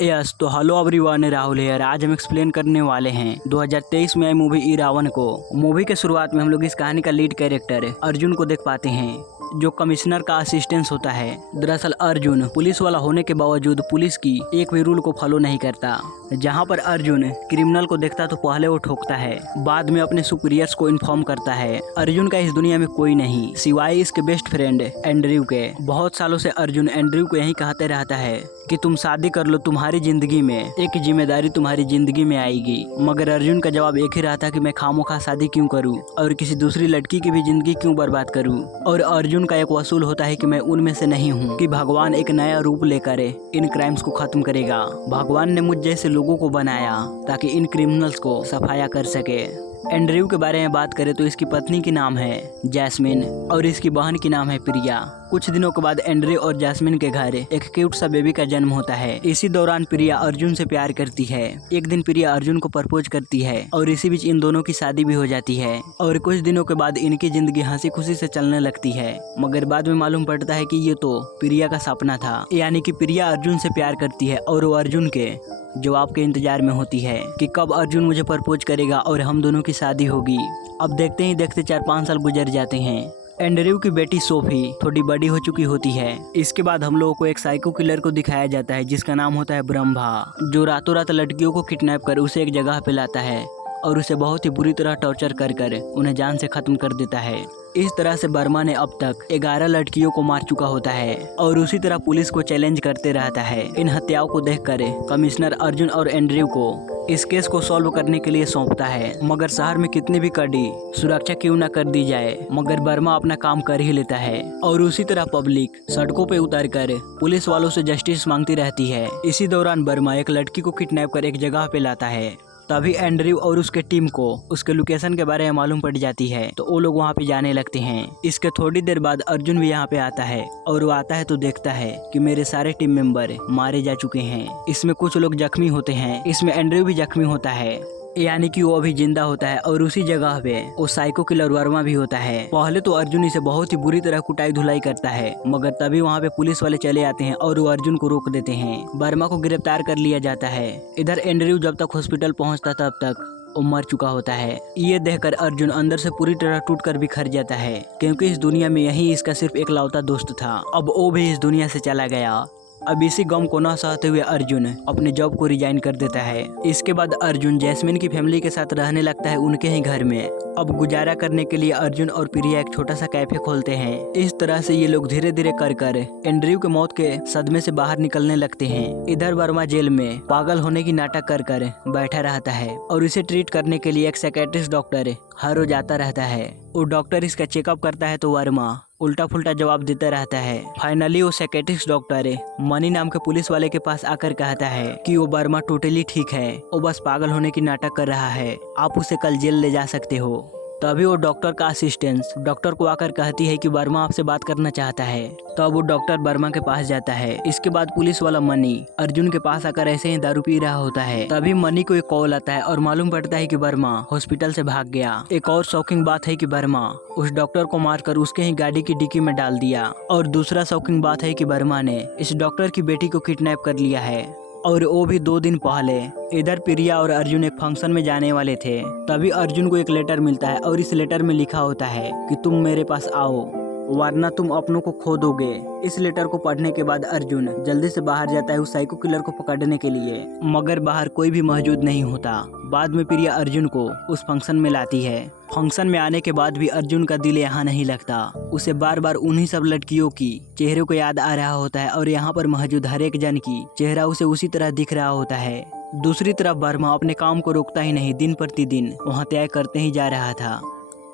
Yes तो hello everyone, Rahul है। आज हम एक्सप्लेन करने वाले हैं 2023 में आई मूवी इरावन को। मूवी के शुरुआत में हम लोग इस कहानी का लीड कैरेक्टर अर्जुन को देख पाते हैं, जो कमिश्नर का असिस्टेंस होता है। दरअसल अर्जुन पुलिस वाला होने के बावजूद पुलिस की एक भी रूल को फॉलो नहीं करता। जहां पर अर्जुन क्रिमिनल को देखता तो पहले वो ठोकता है, बाद में अपने सुपीरियर्स को इन्फॉर्म करता है। अर्जुन का इस दुनिया में कोई नहीं सिवाय इसके बेस्ट फ्रेंड एंड्रयू के। बहुत सालों से अर्जुन एंड्रयू को यही कहते रहता है कि तुम शादी कर लो, तुम्हारी जिंदगी में एक जिम्मेदारी तुम्हारी जिंदगी में आएगी। मगर अर्जुन का जवाब एक ही रहता कि मैं खामोखा शादी क्यों करूं और किसी दूसरी लड़की की भी जिंदगी क्यों बर्बाद करूं। और अर्जुन का एक वसूल होता है कि मैं उनमें से नहीं हूं, कि भगवान एक नया रूप लेकर इन क्राइम्स को खत्म करेगा। भगवान ने मुझ जैसे लोगों को बनाया ताकि इन क्रिमिनल्स को सफाया कर सके। एंड्रयू के बारे में बात करें तो इसकी पत्नी की नाम है जैस्मिन और इसकी बहन की नाम है प्रिया। कुछ दिनों के बाद एंड्रयू और जैस्मिन के घर एक क्यूट सा बेबी का जन्म होता है। इसी दौरान प्रिया अर्जुन से प्यार करती है। एक दिन प्रिया अर्जुन को प्रपोज करती है और इसी बीच इन दोनों की शादी भी हो जाती है। और कुछ दिनों के बाद इनकी जिंदगी हंसी खुशी से चलने लगती है। मगर बाद में मालूम पड़ता है कि ये तो प्रिया का सपना था, यानी कि प्रिया अर्जुन से प्यार करती है और वो अर्जुन के जवाब के इंतजार में होती है कि कब अर्जुन मुझे प्रपोज करेगा और हम दोनों की शादी होगी। अब देखते ही देखते 4-5 साल गुजर जाते हैं। एंड्रयू की बेटी सोफी थोड़ी बड़ी हो चुकी होती है। इसके बाद हम लोगों को एक साइको किलर को दिखाया जाता है जिसका नाम होता है ब्रह्मा, जो रातों रात लड़कियों को किडनैप कर उसे एक जगह पे लाता है और उसे बहुत ही बुरी तरह टॉर्चर कर उन्हें जान से खत्म कर देता है। इस तरह से वर्मा ने अब तक 11 लड़कियों को मार चुका होता है और उसी तरह पुलिस को चैलेंज करते रहता है। इन हत्याओं को देखकर कमिश्नर अर्जुन और एंड्रयू को इस केस को सॉल्व करने के लिए सौंपता है। मगर शहर में कितनी भी कड़ी सुरक्षा क्यों न कर दी जाए, मगर वर्मा अपना काम कर ही लेता है। और उसी तरह पब्लिक सड़कों पे उतर कर पुलिस वालों से जस्टिस मांगती रहती है। इसी दौरान वर्मा एक लड़की को किडनैप कर एक जगह पे लाता है। तभी एंड्रयू और उसके टीम को उसके लोकेशन के बारे में मालूम पड़ जाती है, तो वो लोग वहाँ पे जाने लगते हैं। इसके थोड़ी देर बाद अर्जुन भी यहाँ पे आता है और वो आता है तो देखता है कि मेरे सारे टीम मेंबर मारे जा चुके हैं। इसमें कुछ लोग जख्मी होते हैं, इसमें एंड्रयू भी जख्मी होता है, यानी कि वो अभी जिंदा होता है। और उसी जगह पे वो साइको किलर वर्मा भी होता है। पहले तो अर्जुन इसे बहुत ही बुरी तरह कुटाई धुलाई करता है, मगर तभी वहाँ पे पुलिस वाले चले आते हैं और वो अर्जुन को रोक देते हैं। वर्मा को गिरफ्तार कर लिया जाता है। इधर एंड्रयू जब तक हॉस्पिटल पहुँचता तब तक वो मर चुका होता है। ये देखकर अर्जुन अंदर से पूरी तरह टूटकर बिखर जाता है, क्योंकि इस दुनिया में यही इसका सिर्फ एक लौता दोस्त था। अब वो भी इस दुनिया से चला गया। अब इसी गम को न सहते हुए अर्जुन अपने जॉब को रिजाइन कर देता है। इसके बाद अर्जुन जैस्मिन की फैमिली के साथ रहने लगता है उनके ही घर में। अब गुजारा करने के लिए अर्जुन और प्रिया एक छोटा सा कैफे खोलते हैं। इस तरह से ये लोग धीरे धीरे कर एंड्रयू के मौत के सदमे से बाहर निकलने लगते हैं। इधर वर्मा जेल में पागल होने की नाटक कर बैठा रहता है और इसे ट्रीट करने के लिए एक साइकियाट्रिस्ट डॉक्टर हर रोज आता रहता है। वो डॉक्टर इसका चेकअप करता है तो वर्मा उल्टा फुल्टा जवाब देता रहता है। फाइनली वो साइकियाट्रिस्ट डॉक्टर मनी नाम के पुलिस वाले के पास आकर कहता है कि वो वर्मा टोटली ठीक है, वो बस पागल होने की नाटक कर रहा है, आप उसे कल जेल ले जा सकते हो। तभी वो डॉक्टर का असिस्टेंट डॉक्टर को आकर कहती है कि वर्मा आपसे बात करना चाहता है। तब वो डॉक्टर वर्मा के पास जाता है। इसके बाद पुलिस वाला मनी अर्जुन के पास आकर ऐसे ही दारू पी रहा होता है। तभी मनी को एक कॉल आता है और मालूम पड़ता है कि वर्मा हॉस्पिटल से भाग गया। एक और शॉकिंग बात है कि वर्मा उस डॉक्टर को मारकर उसके ही गाड़ी की डिक्की में डाल दिया। और दूसरा शॉकिंग बात है कि वर्मा ने इस डॉक्टर की बेटी को किडनैप कर लिया है, और वो भी 2 दिन पहले। इधर प्रिया और अर्जुन एक फंक्शन में जाने वाले थे। तभी अर्जुन को एक लेटर मिलता है और इस लेटर में लिखा होता है कि तुम मेरे पास आओ वरना तुम अपनों को खो दोगे। इस लेटर को पढ़ने के बाद अर्जुन जल्दी से बाहर जाता है उस साइको किलर को पकड़ने के लिए, मगर बाहर कोई भी मौजूद नहीं होता। बाद में प्रिया अर्जुन को उस फंक्शन में लाती है। फंक्शन में आने के बाद भी अर्जुन का दिल यहाँ नहीं लगता। उसे बार बार उन्हीं सब लड़कियों की चेहरे को याद आ रहा होता है और यहाँ पर मौजूद हर एक जन की चेहरा उसे उसी तरह दिख रहा होता है। दूसरी तरफ वर्मा अपने काम को रोकता ही नहीं, दिन प्रतिदिन वो हत्याएं करते ही जा रहा था।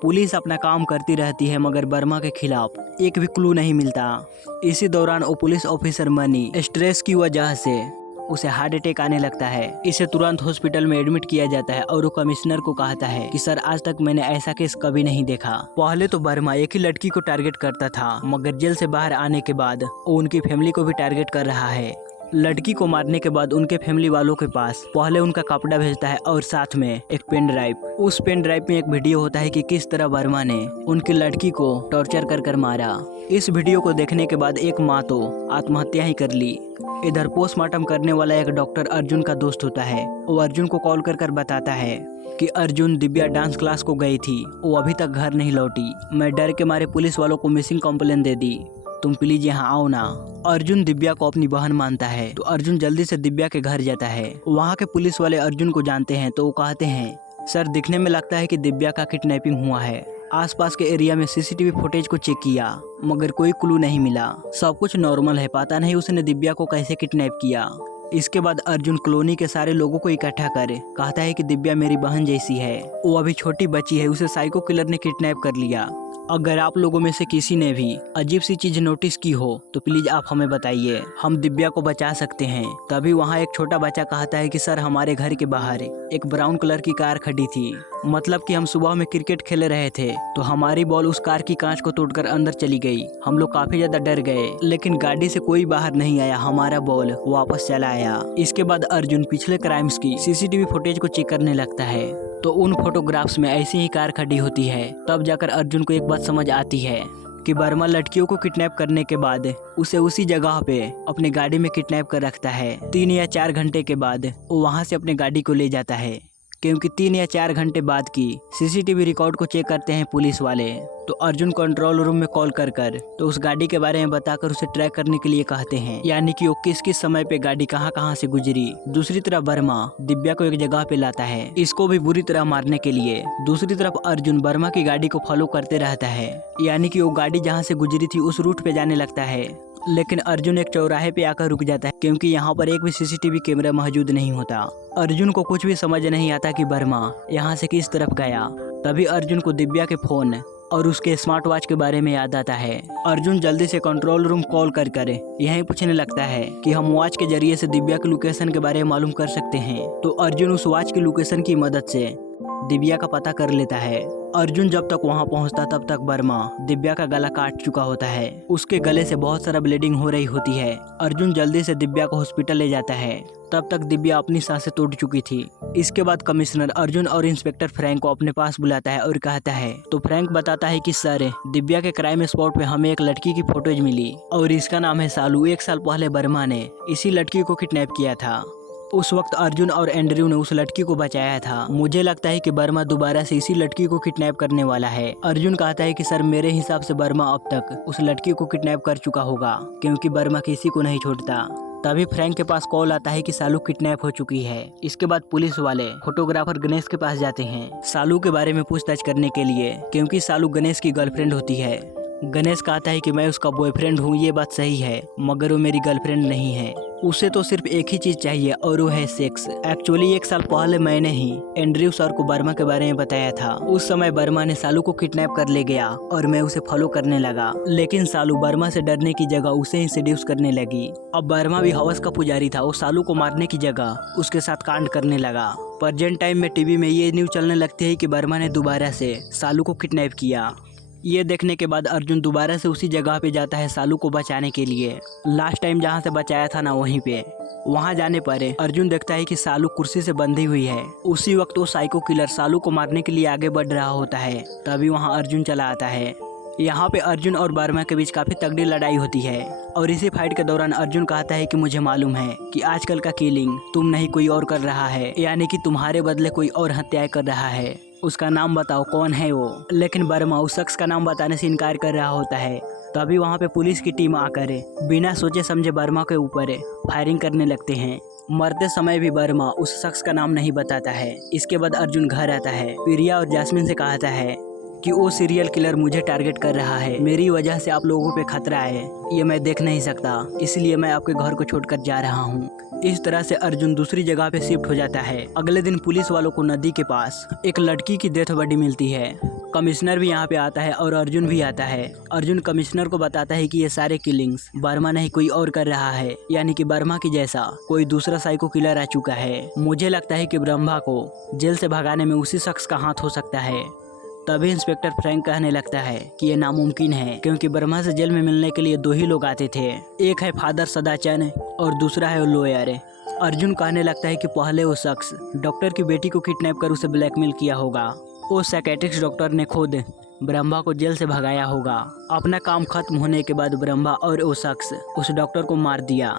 पुलिस अपना काम करती रहती है मगर वर्मा के खिलाफ एक भी क्लू नहीं मिलता। इसी दौरान वो पुलिस ऑफिसर मनी स्ट्रेस की वजह से उसे हार्ट अटैक आने लगता है। इसे तुरंत हॉस्पिटल में एडमिट किया जाता है और वो कमिश्नर को कहता है कि सर आज तक मैंने ऐसा केस कभी नहीं देखा। पहले तो वर्मा एक ही लड़की को टारगेट करता था, मगर जेल से बाहर आने के बाद वो उनकी फैमिली को भी टारगेट कर रहा है। लड़की को मारने के बाद उनके फैमिली वालों के पास पहले उनका कपड़ा भेजता है और साथ में एक पेन ड्राइव। उस पेन ड्राइव में एक वीडियो होता है कि किस तरह वर्मा ने उनकी लड़की को टॉर्चर कर मारा। इस वीडियो को देखने के बाद एक माँ तो आत्महत्या ही कर ली। इधर पोस्टमार्टम करने वाला एक डॉक्टर अर्जुन का दोस्त होता है। वो अर्जुन को कॉल कर बताता है कि अर्जुन दिव्या डांस क्लास को गई थी, वो अभी तक घर नहीं लौटी। मैं डर के मारे पुलिस वालों को मिसिंग कंप्लेन दे दी, तुम प्लीज यहाँ आओ ना। अर्जुन दिव्या को अपनी बहन मानता है तो अर्जुन जल्दी से दिव्या के घर जाता है। वहाँ के पुलिस वाले अर्जुन को जानते हैं तो वो कहते हैं, सर दिखने में लगता है कि दिव्या का किडनैपिंग हुआ है। आसपास के एरिया में सीसीटीवी फुटेज को चेक किया मगर कोई क्लू नहीं मिला। सब कुछ नॉर्मल है, पता नहीं उसने दिव्या को कैसे किडनैप किया। इसके बाद अर्जुन कॉलोनी के सारे लोगों को इकट्ठा कर कहता है कि दिव्या मेरी बहन जैसी है, वो अभी छोटी बच्ची है, उसे साइको किलर ने किडनैप कर लिया। अगर आप लोगों में से किसी ने भी अजीब सी चीज नोटिस की हो तो प्लीज आप हमें बताइए, हम दिव्या को बचा सकते हैं। तभी वहाँ एक छोटा बच्चा कहता है कि सर हमारे घर के बाहर एक ब्राउन कलर की कार खड़ी थी, मतलब कि हम सुबह में क्रिकेट खेल रहे थे तो हमारी बॉल उस कार की कांच को तोड़कर अंदर चली गई। हम लोग काफी ज्यादा डर गए लेकिन गाड़ी से कोई बाहर नहीं आया, हमारा बॉल वापस चला आया। इसके बाद अर्जुन पिछले क्राइम्स की सीसीटीवी फुटेज को चेक करने लगता है तो उन फोटोग्राफ्स में ऐसी ही कार खड़ी होती है। तब जाकर अर्जुन को एक बात समझ आती है कि वर्मा लड़कियों को किडनैप करने के बाद उसे उसी जगह पे अपने गाड़ी में किडनैप कर रखता है। 3 या 4 घंटे के बाद वो वहाँ से अपने गाड़ी को ले जाता है, क्योंकि 3 या 4 घंटे बाद की सीसीटीवी रिकॉर्ड को चेक करते हैं पुलिस वाले। तो अर्जुन कंट्रोल रूम में कॉल कर तो उस गाड़ी के बारे में बताकर उसे ट्रैक करने के लिए कहते हैं, यानी कि वो किस किस समय पे गाड़ी कहाँ से गुजरी। दूसरी तरफ वर्मा दिव्या को एक जगह पे लाता है, इसको भी बुरी तरह मारने के लिए। दूसरी तरफ अर्जुन वर्मा की गाड़ी को फॉलो करते रहता है, यानी कि वो गाड़ी जहाँ से गुजरी थी उस रूट पे जाने लगता है। लेकिन अर्जुन एक चौराहे पे आकर रुक जाता है, क्योंकि यहाँ पर एक भी सीसीटीवी कैमरा मौजूद नहीं होता। अर्जुन को कुछ भी समझ नहीं आता कि वर्मा यहाँ से किस तरफ गया। तभी अर्जुन को दिव्या के फोन और उसके स्मार्ट वॉच के बारे में याद आता है। अर्जुन जल्दी से कंट्रोल रूम कॉल कर यही पूछने लगता है कि हम वॉच के जरिए से दिव्या की लोकेशन के बारे में मालूम कर सकते हैं। तो अर्जुन उस वॉच की लोकेशन की मदद से दिव्या का पता कर लेता है। अर्जुन जब तक वहां पहुंचता तब तक वर्मा दिव्या का गला काट चुका होता है, उसके गले से बहुत सारा ब्लीडिंग हो रही होती है। अर्जुन जल्दी से दिव्या को हॉस्पिटल ले जाता है, तब तक दिव्या अपनी सांसें तोड़ चुकी थी। इसके बाद कमिश्नर अर्जुन और इंस्पेक्टर फ्रैंक को अपने पास बुलाता है और कहता है, तो फ्रैंक बताता है कि सर दिव्या के क्राइम स्पॉट पे हमें एक लड़की की फोटोज मिली और इसका नाम है सालू। 1 साल पहले वर्मा ने इसी लड़की को किडनैप किया था। उस वक्त अर्जुन और एंड्रयू ने उस लड़की को बचाया था। मुझे लगता है कि वर्मा दोबारा से इसी लड़की को किडनैप करने वाला है। अर्जुन कहता है कि सर मेरे हिसाब से वर्मा अब तक उस लड़की को किडनैप कर चुका होगा, क्योंकि वर्मा किसी को नहीं छोड़ता। तभी फ्रैंक के पास कॉल आता है कि सालू किडनैप हो चुकी है। इसके बाद पुलिस वाले फोटोग्राफर गणेश के पास जाते हैं सालू के बारे में पूछताछ करने के लिए, क्योंकि सालू गणेश की गर्लफ्रेंड होती है। गणेश कहता है कि मैं उसका बॉयफ्रेंड हूँ, ये बात सही है, मगर वो मेरी गर्लफ्रेंड नहीं है। उसे तो सिर्फ एक ही चीज चाहिए और वो है सेक्स। एक्चुअली 1 साल पहले मैंने ही एंड्रयू सर को वर्मा के बारे में बताया था। उस समय वर्मा ने सालू को किडनैप कर ले गया और मैं उसे फॉलो करने लगा, लेकिन सालू वर्मा से डरने की जगह उसे ही सेड्यूस करने लगी। अब वर्मा भी हवस का पुजारी था, वो सालू को मारने की जगह उसके साथ कांड करने लगा। प्रेजेंट टाइम में टीवी में ये न्यूज चलने लगती है कि वर्मा ने दोबारा से सालू को किडनैप किया। ये देखने के बाद अर्जुन दोबारा से उसी जगह पे जाता है सालू को बचाने के लिए। लास्ट टाइम जहाँ से बचाया था ना, वहीं पे। वहाँ जाने पर अर्जुन देखता है कि सालू कुर्सी से बंधी हुई है। उसी वक्त वो साइको किलर सालू को मारने के लिए आगे बढ़ रहा होता है। तभी वहाँ अर्जुन चला आता है। यहाँ पे अर्जुन और वर्मा के बीच काफी तगड़ी लड़ाई होती है और इसी फाइट के दौरान अर्जुन कहता है कि मुझे मालूम है कि आजकल का किलिंग तुम नहीं कोई और कर रहा है, यानी कि तुम्हारे बदले कोई और हत्याएं कर रहा है। उसका नाम बताओ, कौन है वो? लेकिन वर्मा उस शख्स का नाम बताने से इनकार कर रहा होता है। तभी वहाँ पे पुलिस की टीम आकर बिना सोचे समझे वर्मा के ऊपर फायरिंग करने लगते हैं। मरते समय भी वर्मा उस शख्स का नाम नहीं बताता है। इसके बाद अर्जुन घर आता है, प्रिया और जैस्मिन से कहता है कि वो सीरियल किलर मुझे टारगेट कर रहा है, मेरी वजह से आप लोगों पे खतरा है, ये मैं देख नहीं सकता, इसलिए मैं आपके घर को छोड़कर जा रहा हूँ। इस तरह से अर्जुन दूसरी जगह पे शिफ्ट हो जाता है। अगले दिन पुलिस वालों को नदी के पास एक लड़की की डेथ बॉडी मिलती है। कमिश्नर भी यहाँ पे आता है और अर्जुन भी आता है। अर्जुन कमिश्नर को बताता है कि ये सारे किलिंग्स वर्मा नहीं कोई और कर रहा है, यानी कि वर्मा की जैसा कोई दूसरा साइको किलर आ चुका है। मुझे लगता है कि ब्रह्मा को जेल से भगाने में उसी शख्स का हाथ हो सकता है। तभी इंस्पेक्टर फ्रैंक कहने लगता है कि ये नामुमकिन है, क्योंकि ब्रह्मा से जेल में मिलने के लिए 2 ही लोग आते थे। एक है फादर सदाचंद और दूसरा है लॉयर। अर्जुन कहने लगता है कि पहले वो शख्स डॉक्टर की बेटी को किडनैप कर उसे ब्लैकमेल किया होगा। वो साइकेट्रिस्ट डॉक्टर ने खुद ब्रह्मा को जेल से भगाया होगा। अपना काम खत्म होने के बाद ब्रह्मा और वो शख्स उस डॉक्टर को मार दिया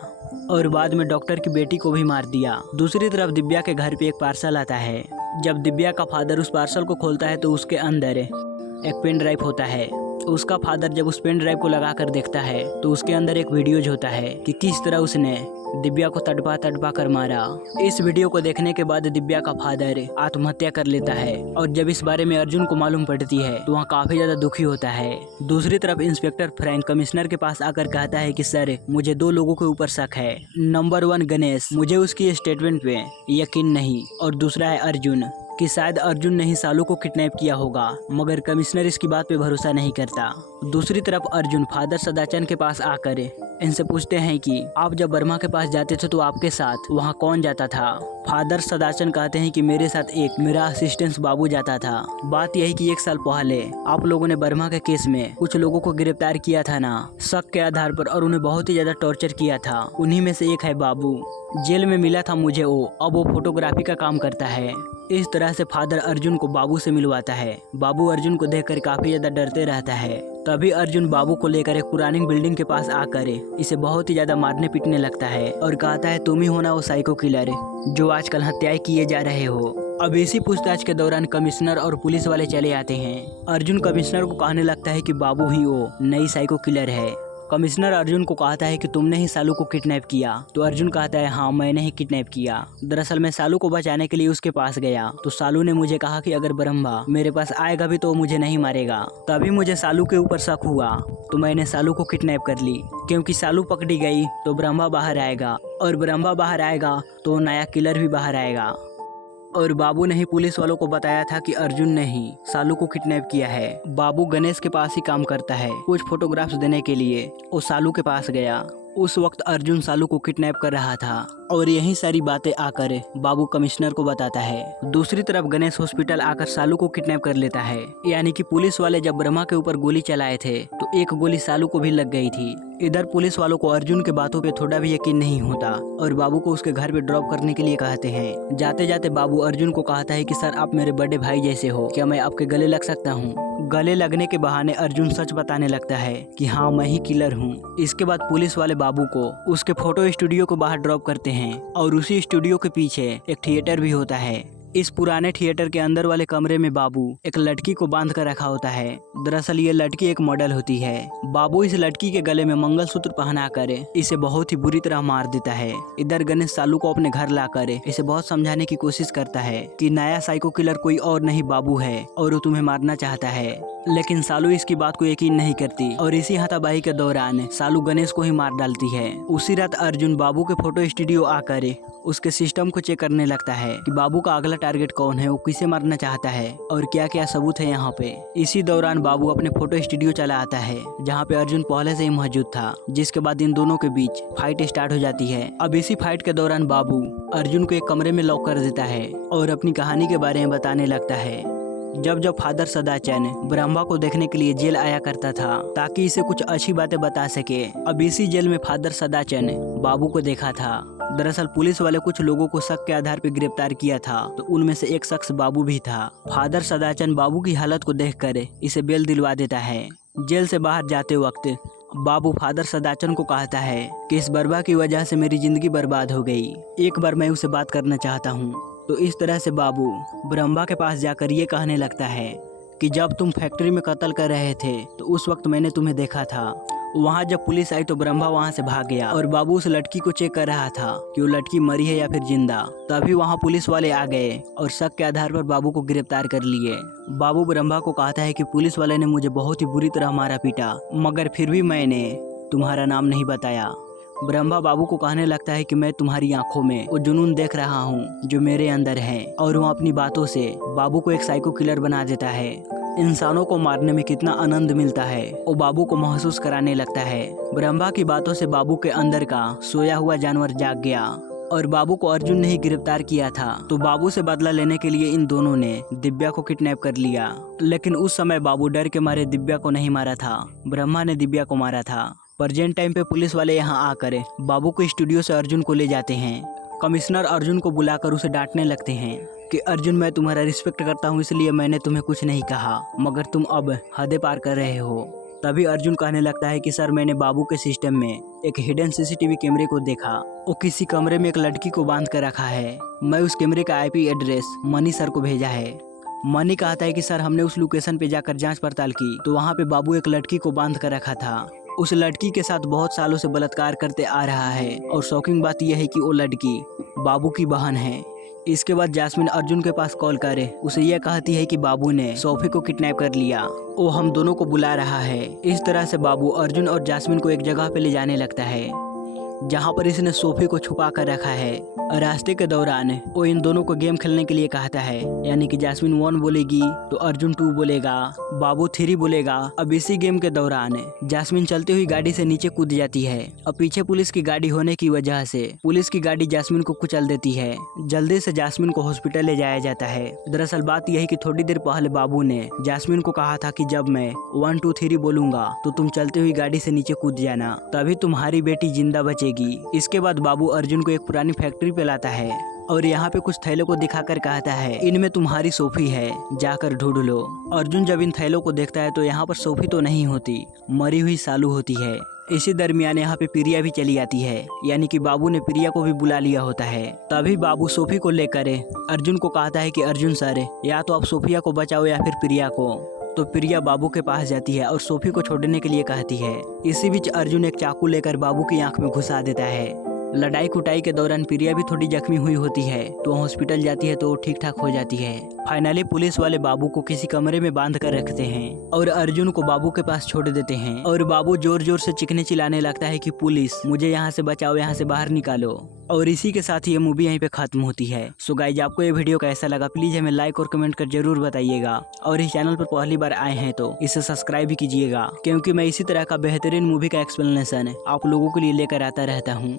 और बाद में डॉक्टर की बेटी को भी मार दिया। दूसरी तरफ दिव्या के घर पे एक पार्सल आता है। जब दिव्या का फादर उस पार्सल को खोलता है तो उसके अंदर एक पेन ड्राइव होता है। उसका फादर जब उस पेन ड्राइव को लगा कर देखता है तो उसके अंदर एक वीडियोज होता है कि किस तरह उसने दिव्या को तड़पा तड़पा कर मारा। इस वीडियो को देखने के बाद दिव्या का फादर आत्महत्या कर लेता है और जब इस बारे में अर्जुन को मालूम पड़ती है तो वहाँ काफी ज्यादा दुखी होता है। दूसरी तरफ इंस्पेक्टर फ्रैंक कमिश्नर के पास आकर कहता है कि सर, मुझे 2 लोगों के ऊपर शक है। नंबर 1 गणेश, मुझे उसकी स्टेटमेंट पे यकीन नहीं, और दूसरा है अर्जुन कि शायद अर्जुन ने ही सालू को किडनैप किया होगा, मगर कमिश्नर इसकी बात पे भरोसा नहीं करता। दूसरी तरफ अर्जुन फादर सदाचंद के पास आकर इनसे पूछते हैं कि आप जब वर्मा के पास जाते थे तो आपके साथ वहाँ कौन जाता था। फादर सदाचंद कहते हैं कि मेरे साथ एक मेरा असिस्टेंट बाबू जाता था। बात यही कि 1 साल पहले आप लोगों ने वर्मा के केस में कुछ लोगों को गिरफ्तार किया था ना, शक के आधार पर, और उन्हें बहुत ही ज्यादा टॉर्चर किया था। उन्हीं में से एक है बाबू। जेल में मिला था मुझे वो, अब वो फोटोग्राफी का काम करता है। इस तरह से फादर अर्जुन को बाबू से मिलवाता है। बाबू अर्जुन को देखकर काफी ज्यादा डरते रहता है। तभी अर्जुन बाबू को लेकर एक पुरानी बिल्डिंग के पास आकर इसे बहुत ही ज्यादा मारने पीटने लगता है और कहता है तुम ही हो ना वो साइको किलर जो आजकल हत्याएं किए जा रहे हो। अब इसी पूछताछ के दौरान कमिश्नर और पुलिस वाले चले आते हैं। अर्जुन कमिश्नर को कहने लगता है कि बाबू ही वो नई साइको किलर है। कमिश्नर अर्जुन को कहता है कि तुमने ही सालू को किडनैप किया। तो अर्जुन कहता है हाँ, मैंने ही किडनैप किया। दरअसल मैं सालू को बचाने के लिए उसके पास गया तो सालू ने मुझे कहा कि अगर ब्रह्मा मेरे पास आएगा भी तो वो मुझे नहीं मारेगा। तभी मुझे सालू के ऊपर शक हुआ तो मैंने सालू को किडनैप कर ली, क्योंकि सालू पकड़ी गई तो ब्रह्मा बाहर आएगा और ब्रह्मा बाहर आएगा तो नया किलर भी बाहर आएगा। और बाबू ने ही पुलिस वालों को बताया था कि अर्जुन ने ही सालू को किडनैप किया है। बाबू गणेश के पास ही काम करता है। कुछ फोटोग्राफ्स देने के लिए वो सालू के पास गया। उस वक्त अर्जुन सालू को किडनैप कर रहा था और यही सारी बातें आकर बाबू कमिश्नर को बताता है। दूसरी तरफ गणेश हॉस्पिटल आकर सालू को किडनैप कर लेता है। यानी कि पुलिस वाले जब ब्रह्मा के ऊपर गोली चलाए थे तो एक गोली सालू को भी लग गई थी। इधर पुलिस वालों को अर्जुन के बातों पे थोड़ा भी यकीन नहीं होता और बाबू को उसके घर पे ड्रॉप करने के लिए कहते हैं। जाते जाते बाबू अर्जुन को कहता है कि सर, आप मेरे बड़े भाई जैसे हो, क्या मैं आपके गले लग सकता हूँ। गले लगने के बहाने अर्जुन सच बताने लगता है कि हाँ, मैं ही किलर हूँ। इसके बाद पुलिस वाले बाबू को उसके फोटो स्टूडियो को बाहर ड्रॉप करते हैं और उसी स्टूडियो के पीछे एक थिएटर भी होता है। इस पुराने थिएटर के अंदर वाले कमरे में बाबू एक लड़की को बांध कर रखा होता है। दरअसल ये लड़की एक मॉडल होती है। बाबू इस लड़की के गले में मंगलसूत्र पहना कर इसे बहुत ही बुरी तरह मार देता है। इधर गणेश सालू को अपने घर लाकर इसे बहुत समझाने की कोशिश करता है कि नया साइको किलर कोई और नहीं बाबू है और वो तुम्हें मारना चाहता है, लेकिन सालू इसकी बात को यकीन नहीं करती और इसी हाथापाई के दौरान सालू गणेश को ही मार डालती है। उसी रात अर्जुन बाबू के फोटो स्टूडियो आकर उसके सिस्टम को चेक करने लगता है कि बाबू का अगला टारगेट कौन है, वो किसे मारना चाहता है और क्या क्या सबूत है यहाँ पे। इसी दौरान बाबू अपने फोटो स्टूडियो चला आता है जहाँ पे अर्जुन पहले से ही मौजूद था, जिसके बाद इन दोनों के बीच फाइट स्टार्ट हो जाती है। अब इसी फाइट के दौरान बाबू अर्जुन को एक कमरे में लॉक कर देता है और अपनी कहानी के बारे में बताने लगता है। जब फादर सदाचंद ब्रह्मा को देखने के लिए जेल आया करता था ताकि इसे कुछ अच्छी बातें बता सके। अब इसी जेल में फादर सदाचंद बाबू को देखा था। दरअसल पुलिस वाले कुछ लोगों को शक के आधार पर गिरफ्तार किया था तो उनमें से एक शख्स बाबू भी था। फादर सदाचंद बाबू की हालत को देखकर इसे बेल दिलवा देता है। जेल से बाहर जाते वक्त बाबू फादर सदाचंद को कहता है कि इस बर्बा की वजह से मेरी जिंदगी बर्बाद हो गई, एक बार मैं उससे बात करना चाहता हूँ। तो इस तरह से बाबू ब्रह्मा के पास जाकर ये कहने लगता है कि जब तुम फैक्ट्री में कत्ल कर रहे थे तो उस वक्त मैंने तुम्हें देखा था। वहाँ जब पुलिस आई तो ब्रह्मा वहाँ से भाग गया और बाबू उस लड़की को चेक कर रहा था कि वो लड़की मरी है या फिर जिंदा। तभी वहाँ पुलिस वाले आ गए और शक के आधार पर बाबू को गिरफ्तार कर लिए। बाबू ब्रह्मा को कहता है कि पुलिस वाले ने मुझे बहुत ही बुरी तरह मारा पीटा, मगर फिर भी मैंने तुम्हारा नाम नहीं बताया। ब्रह्मा बाबू को कहने लगता है कि मैं तुम्हारी आंखों में वो जुनून देख रहा हूँ जो मेरे अंदर है, और वो अपनी बातों से बाबू को एक साइको किलर बना देता है। इंसानों को मारने में कितना आनंद मिलता है वो बाबू को महसूस कराने लगता है। ब्रह्मा की बातों से बाबू के अंदर का सोया हुआ जानवर जाग गया और बाबू को अर्जुन ने ही गिरफ्तार किया था। तो बाबू से बदला लेने के लिए इन दोनों ने दिव्या को किडनैप कर लिया। लेकिन उस समय बाबू डर के मारे दिव्या को नहीं मारा था, ब्रह्मा ने दिव्या को मारा था। प्रेजेंट टाइम पे पुलिस वाले यहाँ आकर बाबू को स्टूडियो से अर्जुन को ले जाते हैं। कमिश्नर अर्जुन को बुलाकर उसे डांटने लगते हैं कि अर्जुन, मैं तुम्हारा रिस्पेक्ट करता हूँ इसलिए मैंने तुम्हें कुछ नहीं कहा, मगर तुम अब हदें पार कर रहे हो। तभी अर्जुन कहने लगता है कि सर, मैंने बाबू के सिस्टम में एक हिडन सीसीटीवी कैमरे को देखा। वो किसी कमरे में एक लड़की को बांध कर रखा है। मैं उस कैमरे का आईपी एड्रेस मनी सर को भेजा है। मनी कहता है कि सर, हमने उस लोकेशन पे जाकर जांच पड़ताल की तो वहाँ पे बाबू एक लड़की को बांध कर रखा था। उस लड़की के साथ बहुत सालों से बलात्कार करते आ रहा है और शॉकिंग बात यह है कि वो लड़की बाबू की बहन है। इसके बाद जास्मिन अर्जुन के पास कॉल करे उसे यह कहती है कि बाबू ने सोफी को किडनैप कर लिया, वो हम दोनों को बुला रहा है। इस तरह से बाबू अर्जुन और जास्मिन को एक जगह पे ले जाने लगता है जहाँ पर इसने सोफी को छुपा कर रखा है। रास्ते के दौरान वो इन दोनों को गेम खेलने के लिए कहता है, यानी कि जास्मिन 1 बोलेगी तो अर्जुन 2 बोलेगा, बाबू 3 बोलेगा। अब इसी गेम के दौरान जास्मिन चलती हुई गाड़ी से नीचे कूद जाती है और पीछे पुलिस की गाड़ी होने की वजह से पुलिस की गाड़ी जास्मिन को कुचल देती है। जल्दी से जास्मिन को हॉस्पिटल ले जाया जाता है। दरअसल बात यह है कि थोड़ी देर पहले बाबू ने जास्मिन को कहा था कि जब मैं 1 2 3 बोलूंगा तो तुम चलती हुई गाड़ी से नीचे कूद जाना, तभी तुम्हारी बेटी जिंदा बचेगी। इसके बाद बाबू अर्जुन को एक पुरानी फैक्ट्री पे लाता है और यहाँ पे कुछ थैलों को दिखाकर कहता है, इनमें तुम्हारी सोफी है, जाकर ढूंढ लो। अर्जुन जब इन थैलों को देखता है तो यहाँ पर सोफी तो नहीं होती, मरी हुई सालू होती है। इसी दरमियान यहाँ पे प्रिया भी चली आती है, यानी कि बाबू ने प्रिया को भी बुला लिया होता है। तभी बाबू सोफी को लेकर अर्जुन को कहता है कि अर्जुन सर, या तो आप सोफिया को बचाओ या फिर प्रिया को। तो प्रिया बाबू के पास जाती है और सोफी को छोड़ने के लिए कहती है। इसी बीच अर्जुन एक चाकू लेकर बाबू की आंख में घुसा देता है। लड़ाई कुटाई के दौरान प्रिया भी थोड़ी जख्मी हुई होती है तो हॉस्पिटल जाती है तो वो ठीक ठाक हो जाती है। फाइनली पुलिस वाले बाबू को किसी कमरे में बांध कर रखते हैं और अर्जुन को बाबू के पास छोड़ देते हैं और बाबू जोर जोर से चीखने चिल्लाने लगता है कि पुलिस, मुझे यहाँ से बचाओ, यहाँ से बाहर निकालो। और इसी के साथ ये मूवी यहीं पे खत्म होती है। सो गाइज, आपको ये वीडियो कैसा लगा प्लीज हमें लाइक और कमेंट कर जरूर बताइएगा और इस चैनल पर पहली बार आए हैं तो इसे सब्सक्राइब भी कीजिएगा, क्योंकि मैं इसी तरह का बेहतरीन मूवी का एक्सप्लेनेशन आप लोगों के लिए लेकर आता रहता हूँ।